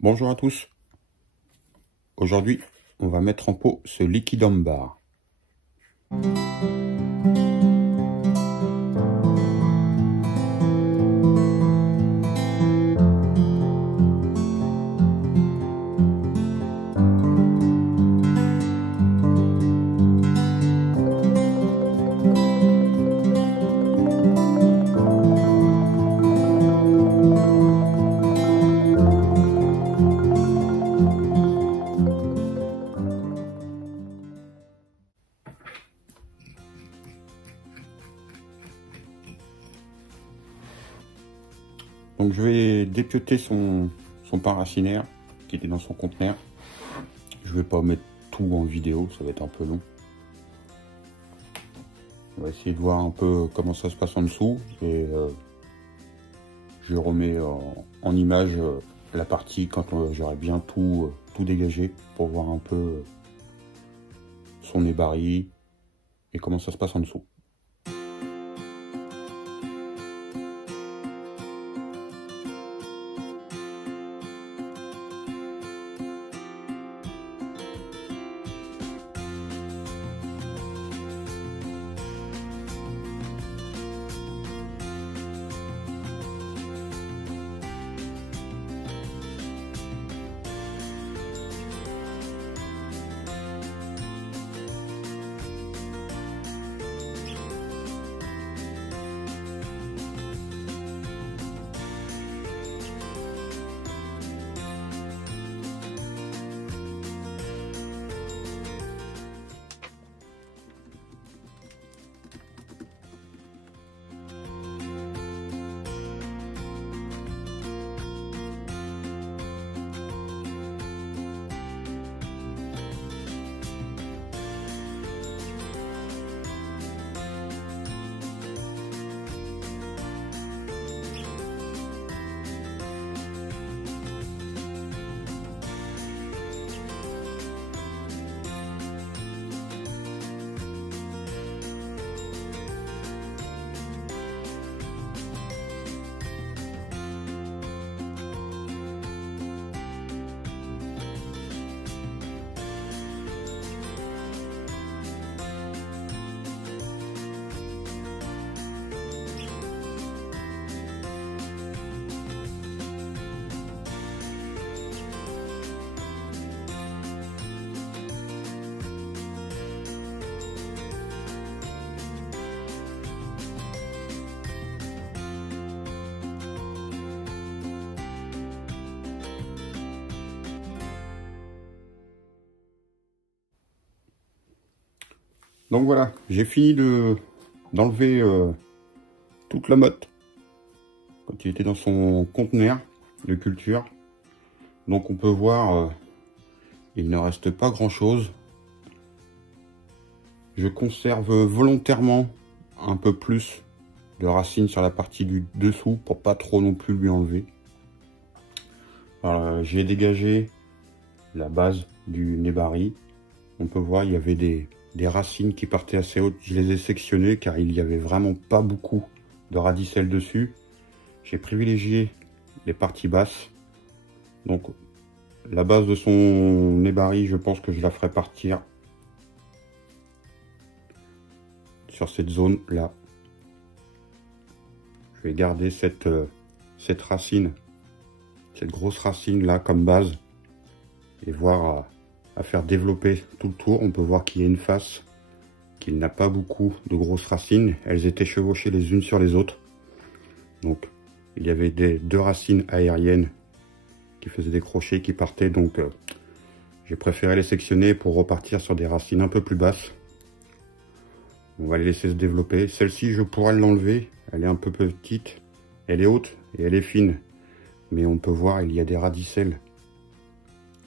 Bonjour à tous. Aujourd'hui, on va mettre en pot ce liquide ambar. Donc je vais dépioter son pain racinaire qui était dans son conteneur. Je vais pas mettre tout en vidéo, ça va être un peu long. On va essayer de voir un peu comment ça se passe en dessous et je remets en image la partie quand j'aurai bien tout dégagé pour voir un peu son ébari et comment ça se passe en dessous. Donc voilà, j'ai fini d'enlever toute la motte quand il était dans son conteneur de culture. Donc on peut voir, il ne reste pas grand chose. Je conserve volontairement un peu plus de racines sur la partie du dessous pour pas trop non plus lui enlever. J'ai dégagé la base du nébari. On peut voir, il y avait des racines qui partaient assez hautes. Je les ai sectionnées car il n'y avait vraiment pas beaucoup de radicelles dessus. J'ai privilégié les parties basses. Donc la base de son nébari, je pense que je la ferai partir sur cette zone là. Je vais garder cette racine, cette grosse racine là comme base et voir à faire développer tout le tour. On peut voir qu'il y a une face qu'il n'a pas beaucoup de grosses racines. Elles étaient chevauchées les unes sur les autres. Donc il y avait deux racines aériennes qui faisaient des crochets qui partaient. Donc j'ai préféré les sectionner pour repartir sur des racines un peu plus basses. On va les laisser se développer. Celle-ci, je pourrais l'enlever. Elle est un peu petite. Elle est haute et elle est fine. Mais on peut voir, il y a des radicelles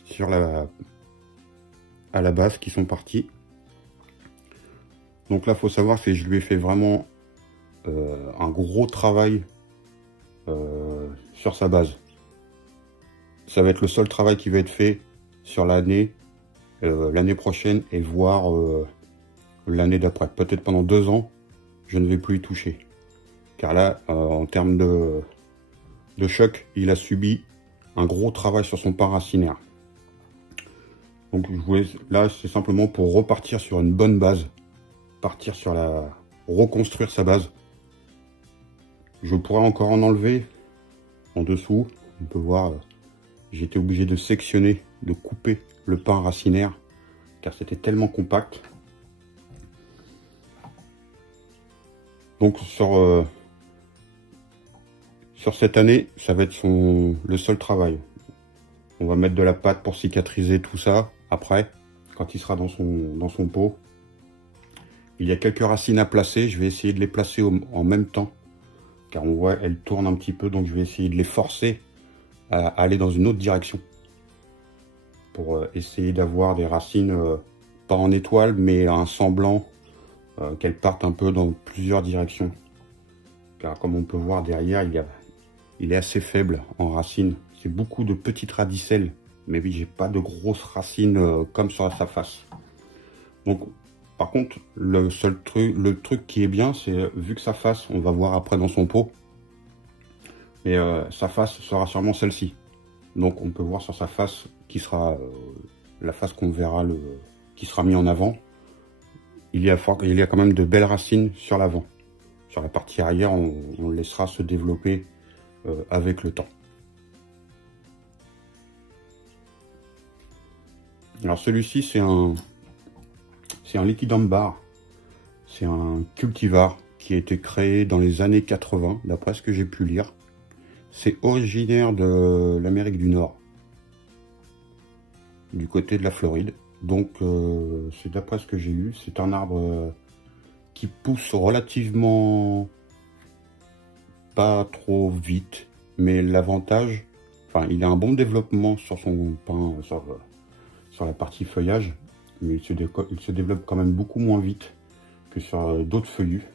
sur à la base qui sont partis. Donc là, faut savoir que je lui ai fait vraiment un gros travail sur sa base. Ça va être le seul travail qui va être fait sur l'année prochaine et voire l'année d'après. Peut-être pendant 2 ans, je ne vais plus y toucher. Car là, en termes de choc, il a subi un gros travail sur son pan racinaire. Donc là, c'est simplement pour repartir sur une bonne base, reconstruire sa base. Je pourrais encore en enlever en dessous. On peut voir, j'ai été obligé de sectionner, de couper le pan racinaire, car c'était tellement compact. Donc sur cette année, ça va être le seul travail. On va mettre de la pâte pour cicatriser tout ça. Après, quand il sera dans son pot, il y a quelques racines à placer. Je vais essayer de les placer en même temps, car on voit elles tournent un petit peu, donc je vais essayer de les forcer à aller dans une autre direction pour essayer d'avoir des racines pas en étoile, mais un semblant qu'elles partent un peu dans plusieurs directions. Car comme on peut voir derrière, il est assez faible en racines. C'est beaucoup de petites radicelles, mais oui, j'ai pas de grosses racines comme sur sa face. Donc, par contre, le truc qui est bien, c'est vu que sa face, on va voir après dans son pot, mais sa face sera sûrement celle-ci. Donc, on peut voir sur sa face qui sera la face qu'on verra qui sera mis en avant. Il y a quand même de belles racines sur l'avant. Sur la partie arrière, on le laissera se développer avec le temps. Alors celui-ci, c'est un liquide ambar. C'est un cultivar qui a été créé dans les années 80, d'après ce que j'ai pu lire. C'est originaire de l'Amérique du Nord, du côté de la Floride. Donc, c'est d'après ce que j'ai lu, c'est un arbre qui pousse relativement pas trop vite, mais l'avantage, enfin, il a un bon développement sur son pain, sur la partie feuillage, mais il se développe quand même beaucoup moins vite que sur d'autres feuillus.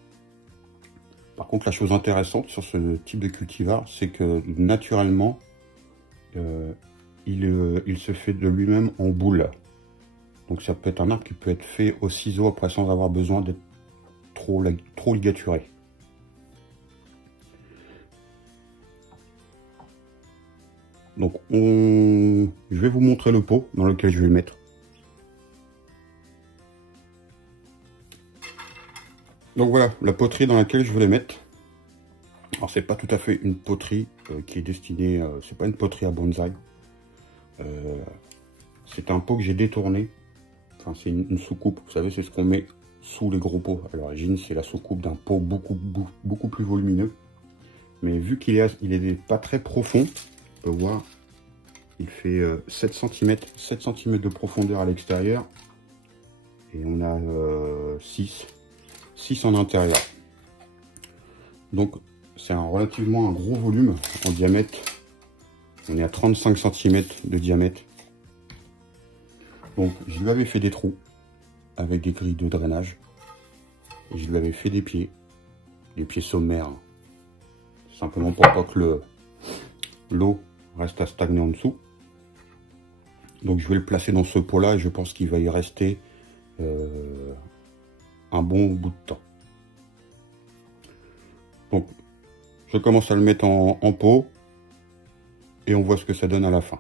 Par contre, la chose intéressante sur ce type de cultivar, c'est que naturellement, il se fait de lui-même en boule. Donc ça peut être un arbre qui peut être fait au ciseau après sans avoir besoin d'être trop ligaturé. Donc je vais vous montrer le pot dans lequel je vais le mettre. Donc voilà, la poterie dans laquelle je vais les mettre. Alors c'est pas tout à fait une poterie qui est destinée, c'est pas une poterie à bonsaï. C'est un pot que j'ai détourné. Enfin, c'est une soucoupe, vous savez, c'est ce qu'on met sous les gros pots. À l'origine, c'est la soucoupe d'un pot beaucoup plus volumineux. Mais vu qu'il est pas très profond, on peut voir, il fait 7 cm de profondeur à l'extérieur. Et on a 6 en intérieur. Donc, c'est relativement un gros volume en diamètre. On est à 35 cm de diamètre. Donc je lui avais fait des trous avec des grilles de drainage. Et je lui avais fait des pieds sommaires. Simplement pour pas que l'eau reste à stagner en dessous. Donc je vais le placer dans ce pot là et je pense qu'il va y rester un bon bout de temps. Donc je commence à le mettre en pot et on voit ce que ça donne à la fin.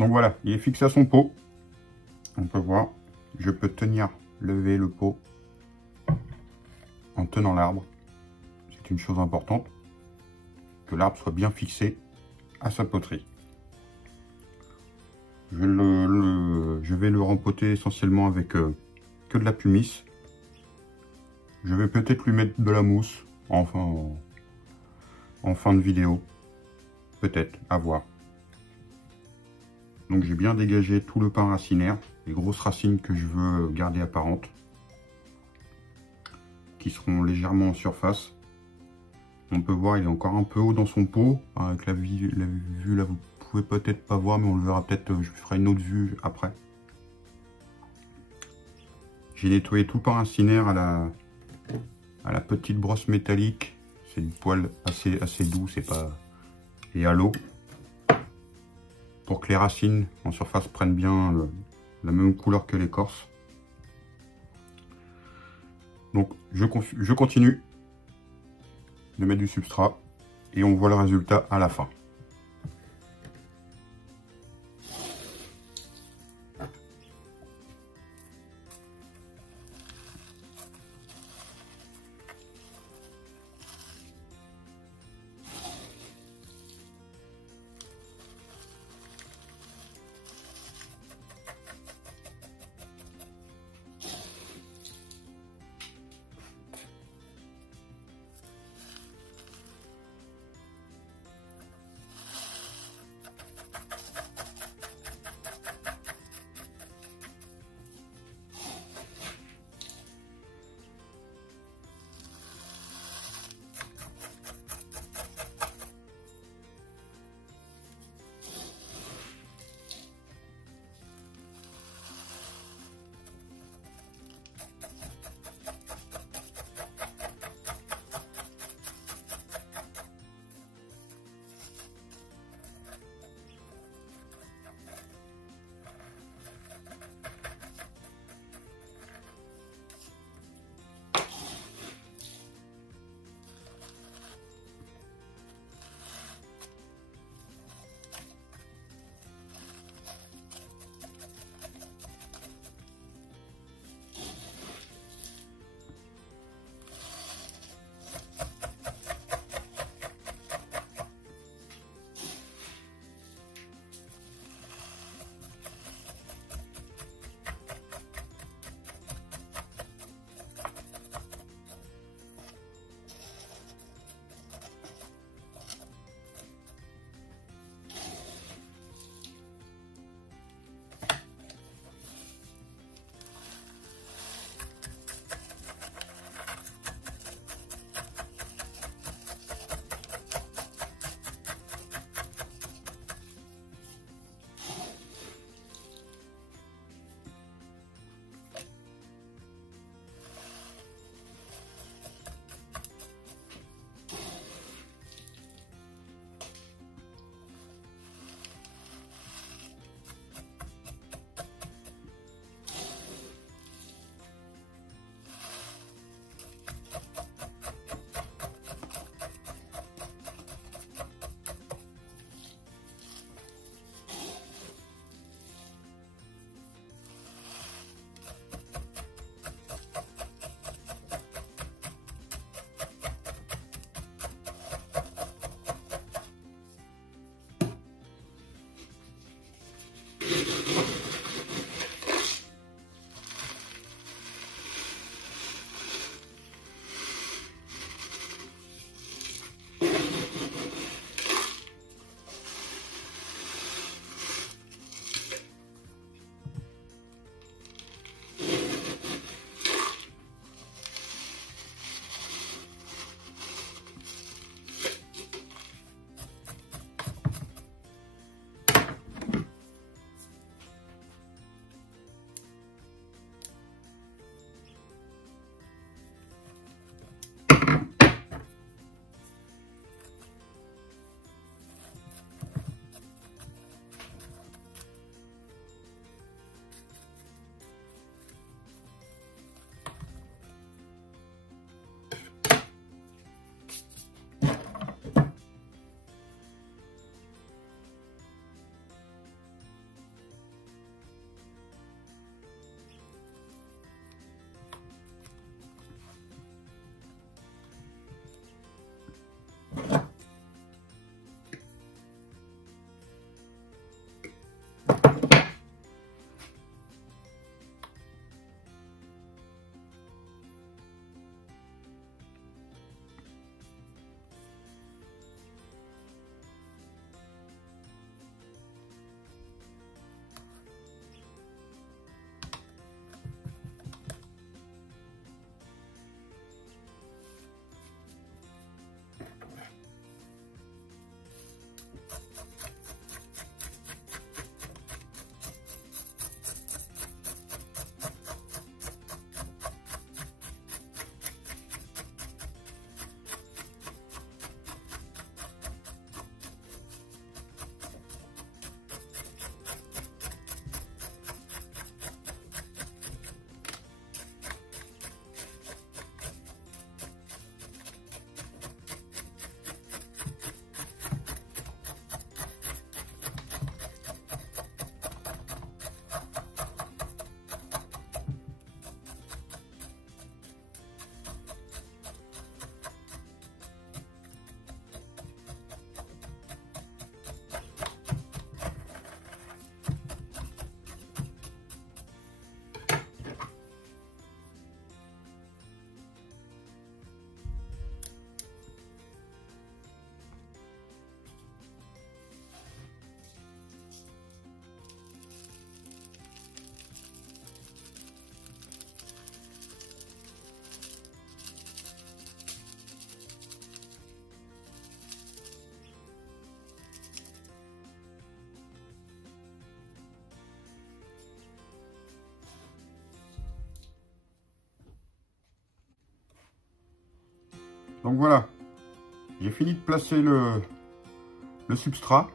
Donc voilà, il est fixé à son pot. On peut voir, je peux lever le pot en tenant l'arbre. C'est une chose importante, que l'arbre soit bien fixé à sa poterie. Je vais le rempoter essentiellement avec que de la pumice. Je vais peut-être lui mettre de la mousse en fin de vidéo. Peut-être, à voir. Donc j'ai bien dégagé tout le pin racinaire, les grosses racines que je veux garder apparentes, qui seront légèrement en surface. On peut voir, il est encore un peu haut dans son pot. Avec la vue là, vous pouvez peut-être pas voir, mais on le verra peut-être, je ferai une autre vue après. J'ai nettoyé tout le pin racinaire à la petite brosse métallique. C'est du poil assez doux, c'est pas... et à l'eau. Pour que les racines en surface prennent bien la même couleur que l'écorce. Donc je continue de mettre du substrat et on voit le résultat à la fin. Donc voilà, j'ai fini de placer le substrat.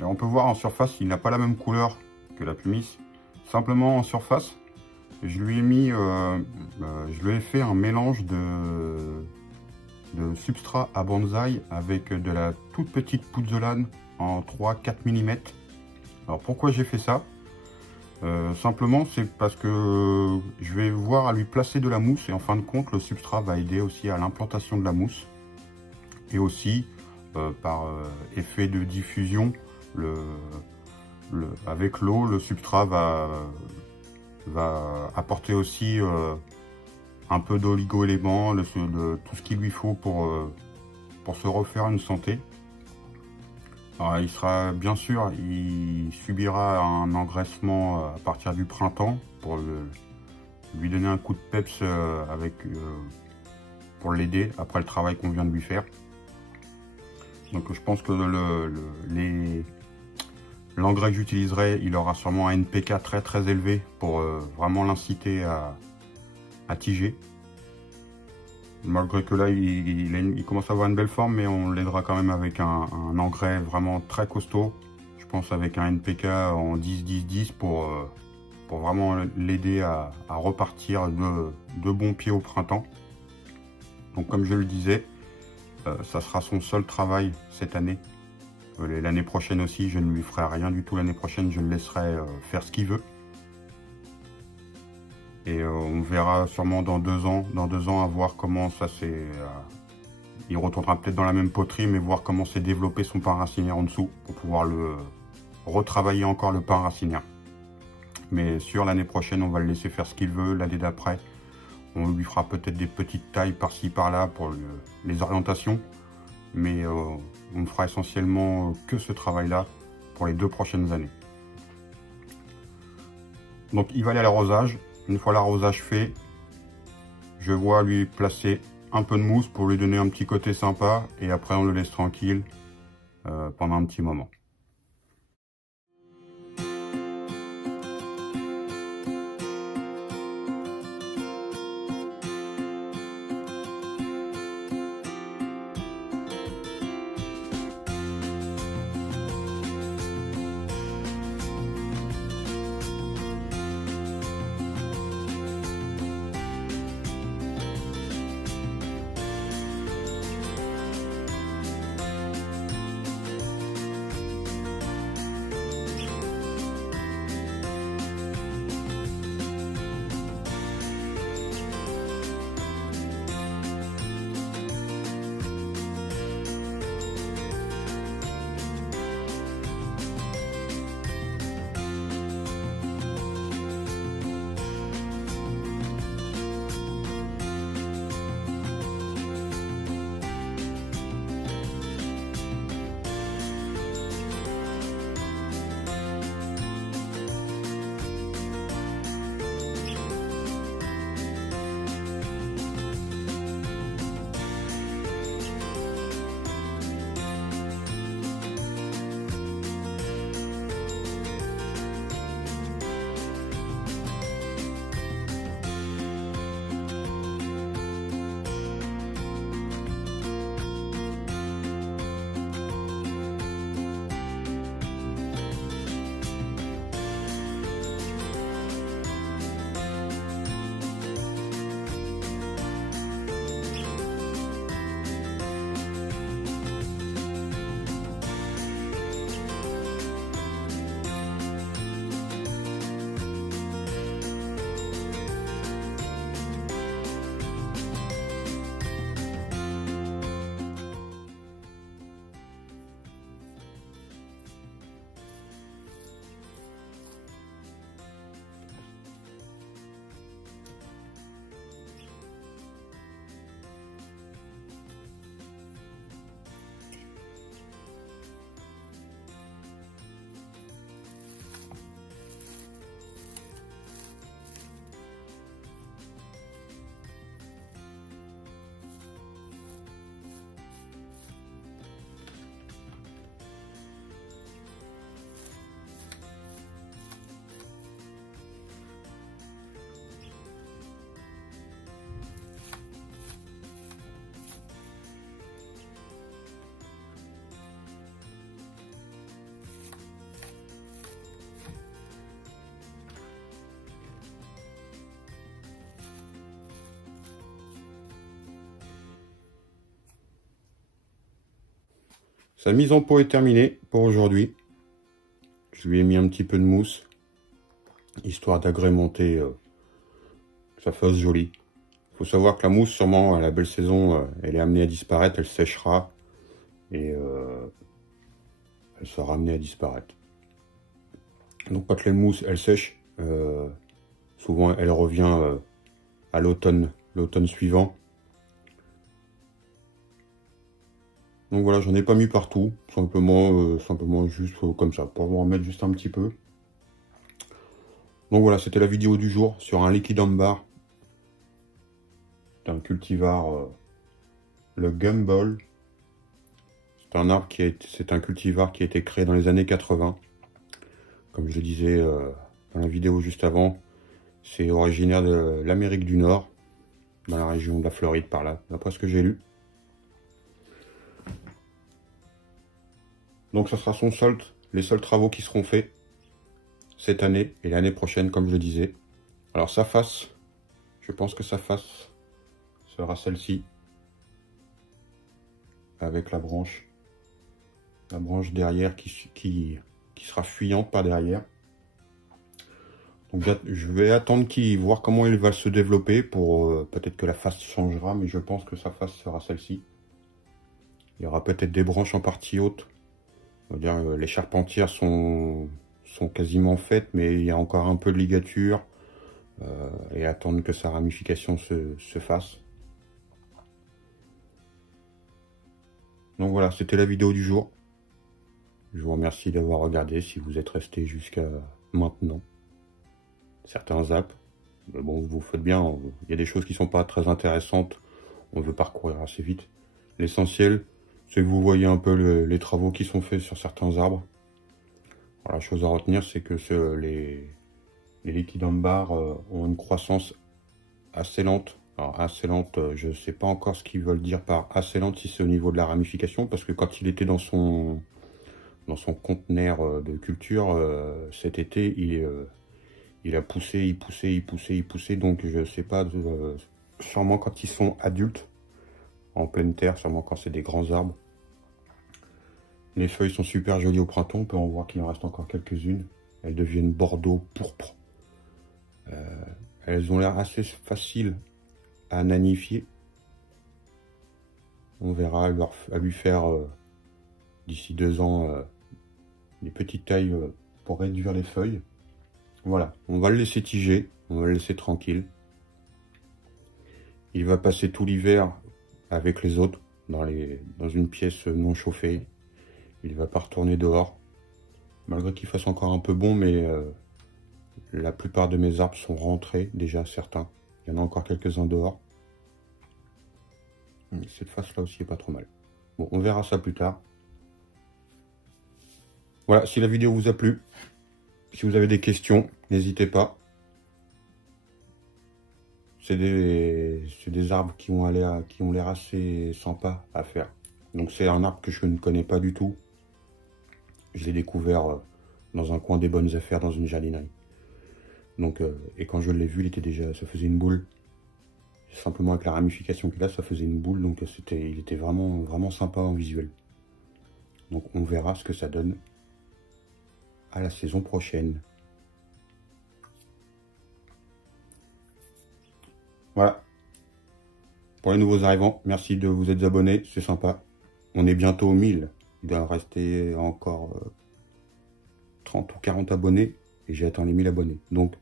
Et on peut voir en surface, il n'a pas la même couleur que la pumice. Simplement en surface, je lui ai mis, je lui ai fait un mélange de substrat à bonsaï avec de la toute petite pouzzolane en 3-4 mm. Alors pourquoi j'ai fait ça? Simplement c'est parce que je vais voir à lui placer de la mousse et en fin de compte le substrat va aider aussi à l'implantation de la mousse et aussi par effet de diffusion avec l'eau le substrat va apporter aussi un peu d'oligo-éléments, tout ce qu'il lui faut pour se refaire une santé. Alors, il sera bien sûr, il subira un engraissement à partir du printemps pour lui donner un coup de peps pour l'aider après le travail qu'on vient de lui faire. Donc je pense que l'engrais que j'utiliserai, il aura sûrement un NPK très élevé pour vraiment l'inciter à tiger. Malgré que là, il commence à avoir une belle forme, mais on l'aidera quand même avec un engrais vraiment très costaud. Je pense avec un NPK en 10-10-10 pour vraiment l'aider à repartir de bon pied au printemps. Donc comme je le disais, ça sera son seul travail cette année. L'année prochaine aussi, je ne lui ferai rien du tout l'année prochaine, je le laisserai faire ce qu'il veut. Et on verra sûrement dans 2 ans, à voir comment ça s'est... il retournera peut-être dans la même poterie, mais voir comment s'est développé son pain racinaire en dessous, pour pouvoir retravailler encore le pain racinaire. Mais sur l'année prochaine, on va le laisser faire ce qu'il veut. L'année d'après, on lui fera peut-être des petites tailles par-ci par-là pour les orientations. Mais on ne fera essentiellement que ce travail-là pour les 2 prochaines années. Donc il va aller à l'arrosage. Une fois l'arrosage fait, je vois lui placer un peu de mousse pour lui donner un petit côté sympa. Et après on le laisse tranquille pendant un petit moment. Sa mise en pot est terminée pour aujourd'hui. Je lui ai mis un petit peu de mousse, histoire d'agrémenter que ça fasse joli. Il faut savoir que la mousse, sûrement, à la belle saison, elle est amenée à disparaître, elle séchera et elle sera amenée à disparaître. Donc quand les mousses, elle sèche, souvent elle revient à l'automne suivant. Donc voilà, j'en ai pas mis partout, simplement juste comme ça, pour vous en mettre juste un petit peu. Donc voilà, c'était la vidéo du jour sur un liquide ambar d'un cultivar, le Gumball. C'est un arbre c'est un cultivar qui a été créé dans les années 80. Comme je le disais dans la vidéo juste avant, c'est originaire de l'Amérique du Nord, dans la région de la Floride par là, d'après ce que j'ai lu. Donc ça sera les seuls travaux qui seront faits cette année et l'année prochaine, comme je le disais. Alors sa face, je pense que sa face sera celle-ci, avec la branche derrière qui sera fuyante par derrière. Donc je vais attendre voir comment il va se développer pour peut-être que la face changera, mais je pense que sa face sera celle-ci. Il y aura peut-être des branches en partie haute. On va dire les charpentières sont quasiment faites, mais il y a encore un peu de ligature et attendre que sa ramification se fasse. Donc voilà, c'était la vidéo du jour. Je vous remercie d'avoir regardé si vous êtes resté jusqu'à maintenant. Certains zappent, mais bon, vous faites bien. Il y a des choses qui sont pas très intéressantes. On veut parcourir assez vite. L'essentiel, c'est que vous voyez un peu les travaux qui sont faits sur certains arbres. Alors, la chose à retenir, c'est que les liquides ambar ont une croissance assez lente. Alors assez lente, je ne sais pas encore ce qu'ils veulent dire par assez lente, si c'est au niveau de la ramification, parce que quand il était dans son conteneur de culture, cet été, il a poussé, il poussait, donc je ne sais pas, sûrement quand ils sont adultes, en pleine terre, sûrement quand c'est des grands arbres. Les feuilles sont super jolies au printemps, on peut en voir qu'il en reste encore quelques-unes. Elles deviennent bordeaux pourpre. Elles ont l'air assez faciles à nanifier. On verra à lui faire d'ici 2 ans des petites tailles pour réduire les feuilles. Voilà, on va le laisser tiger, on va le laisser tranquille. Il va passer tout l'hiver avec les autres dans une pièce non chauffée. Il va pas retourner dehors, malgré qu'il fasse encore un peu bon, mais la plupart de mes arbres sont rentrés, déjà certains. Il y en a encore quelques-uns dehors. Cette face-là aussi est pas trop mal. Bon, on verra ça plus tard. Voilà, si la vidéo vous a plu, si vous avez des questions, n'hésitez pas. C'est des arbres qui ont l'air assez sympas à faire. Donc c'est un arbre que je ne connais pas du tout. Je l'ai découvert dans un coin des bonnes affaires, dans une jardinerie. Donc, et quand je l'ai vu, ça faisait une boule. Simplement avec la ramification qu'il a, ça faisait une boule. Donc il était vraiment, vraiment sympa en visuel. Donc on verra ce que ça donne à la saison prochaine. Voilà. Pour les nouveaux arrivants, merci de vous être abonnés, c'est sympa. On est bientôt aux 1000. Il doit rester encore 30 ou 40 abonnés et j'ai atteint les 1000 abonnés. Donc,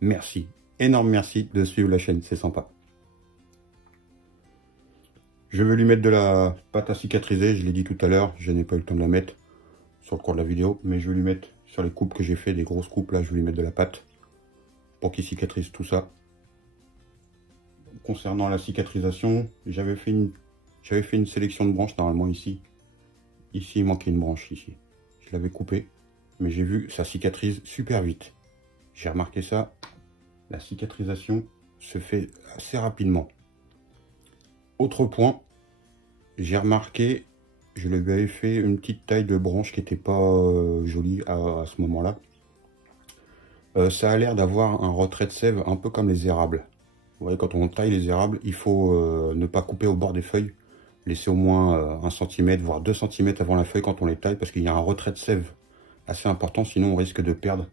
merci, énorme merci de suivre la chaîne, c'est sympa. Je vais lui mettre de la pâte à cicatriser, je l'ai dit tout à l'heure, je n'ai pas eu le temps de la mettre sur le cours de la vidéo, mais je vais lui mettre sur les coupes que j'ai fait, des grosses coupes là, je vais lui mettre de la pâte pour qu'il cicatrise tout ça. Concernant la cicatrisation, j'avais fait une sélection de branches normalement ici. Ici, il manquait une branche ici. Je l'avais coupée, mais j'ai vu que ça cicatrise super vite. J'ai remarqué ça, la cicatrisation se fait assez rapidement. Autre point, j'ai remarqué, je lui avais fait une petite taille de branche qui n'était pas jolie à ce moment-là. Ça a l'air d'avoir un retrait de sève un peu comme les érables. Vous voyez, quand on taille les érables, il faut ne pas couper au bord des feuilles laisser au moins 1 cm, voire 2 cm avant la feuille quand on les taille, parce qu'il y a un retrait de sève assez important, sinon on risque de perdre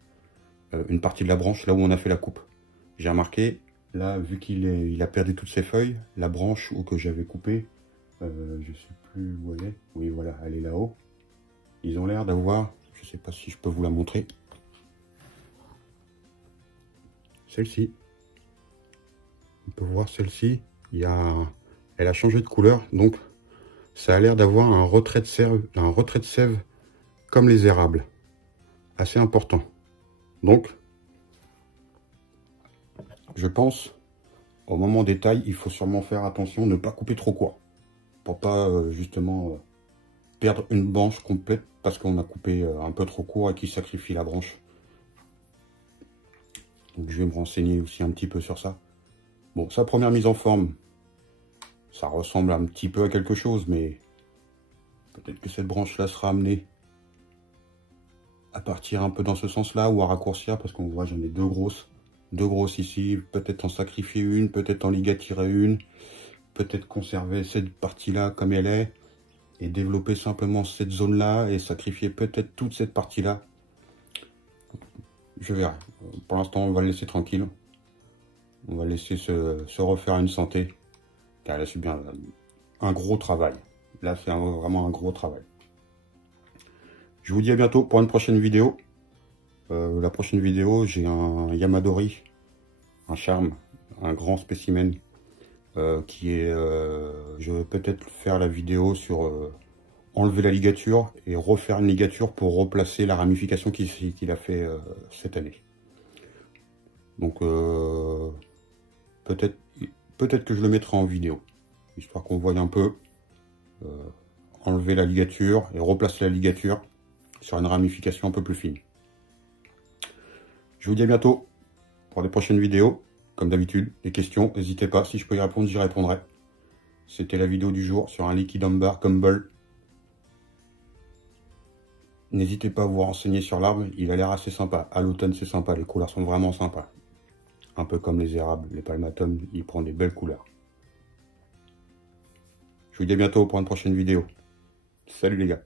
une partie de la branche là où on a fait la coupe. J'ai remarqué, là, vu qu'il a perdu toutes ses feuilles, la branche où que j'avais coupé, je sais plus où elle est, oui voilà, elle est là-haut. Ils ont l'air d'avoir, je sais pas si je peux vous la montrer, celle-ci. On peut voir celle-ci, elle a changé de couleur, donc ça a l'air d'avoir un retrait de sève comme les érables, assez important. Donc, je pense, au moment des tailles, il faut sûrement faire attention, ne pas couper trop court, pour pas justement perdre une branche complète parce qu'on a coupé un peu trop court et qui sacrifie la branche. Donc je vais me renseigner aussi un petit peu sur ça. Bon, sa première mise en forme, ça ressemble un petit peu à quelque chose, mais peut-être que cette branche-là sera amenée à partir un peu dans ce sens-là ou à raccourcir, parce qu'on voit j'en ai deux grosses ici, peut-être en sacrifier une, peut-être en ligaturer une, peut-être conserver cette partie-là comme elle est, et développer simplement cette zone-là, et sacrifier peut-être toute cette partie-là. Je verrai. Pour l'instant, on va le laisser tranquille. On va laisser se refaire une santé, car elle a subi un gros travail. Là, c'est vraiment un gros travail. Je vous dis à bientôt pour une prochaine vidéo. La prochaine vidéo, j'ai un Yamadori, un charme, un grand spécimen, qui est... je vais peut-être faire la vidéo sur enlever la ligature et refaire une ligature pour replacer la ramification qu'il a fait cette année. Donc peut-être que je le mettrai en vidéo, histoire qu'on voie un peu enlever la ligature et replacer la ligature sur une ramification un peu plus fine. Je vous dis à bientôt pour des prochaines vidéos. Comme d'habitude, des questions, n'hésitez pas, si je peux y répondre, j'y répondrai. C'était la vidéo du jour sur un liquide ambar Kumble. N'hésitez pas à vous renseigner sur l'arbre, il a l'air assez sympa. À l'automne, c'est sympa, les couleurs sont vraiment sympas. Un peu comme les érables, les palmatums, il prend des belles couleurs. Je vous dis à bientôt pour une prochaine vidéo. Salut les gars.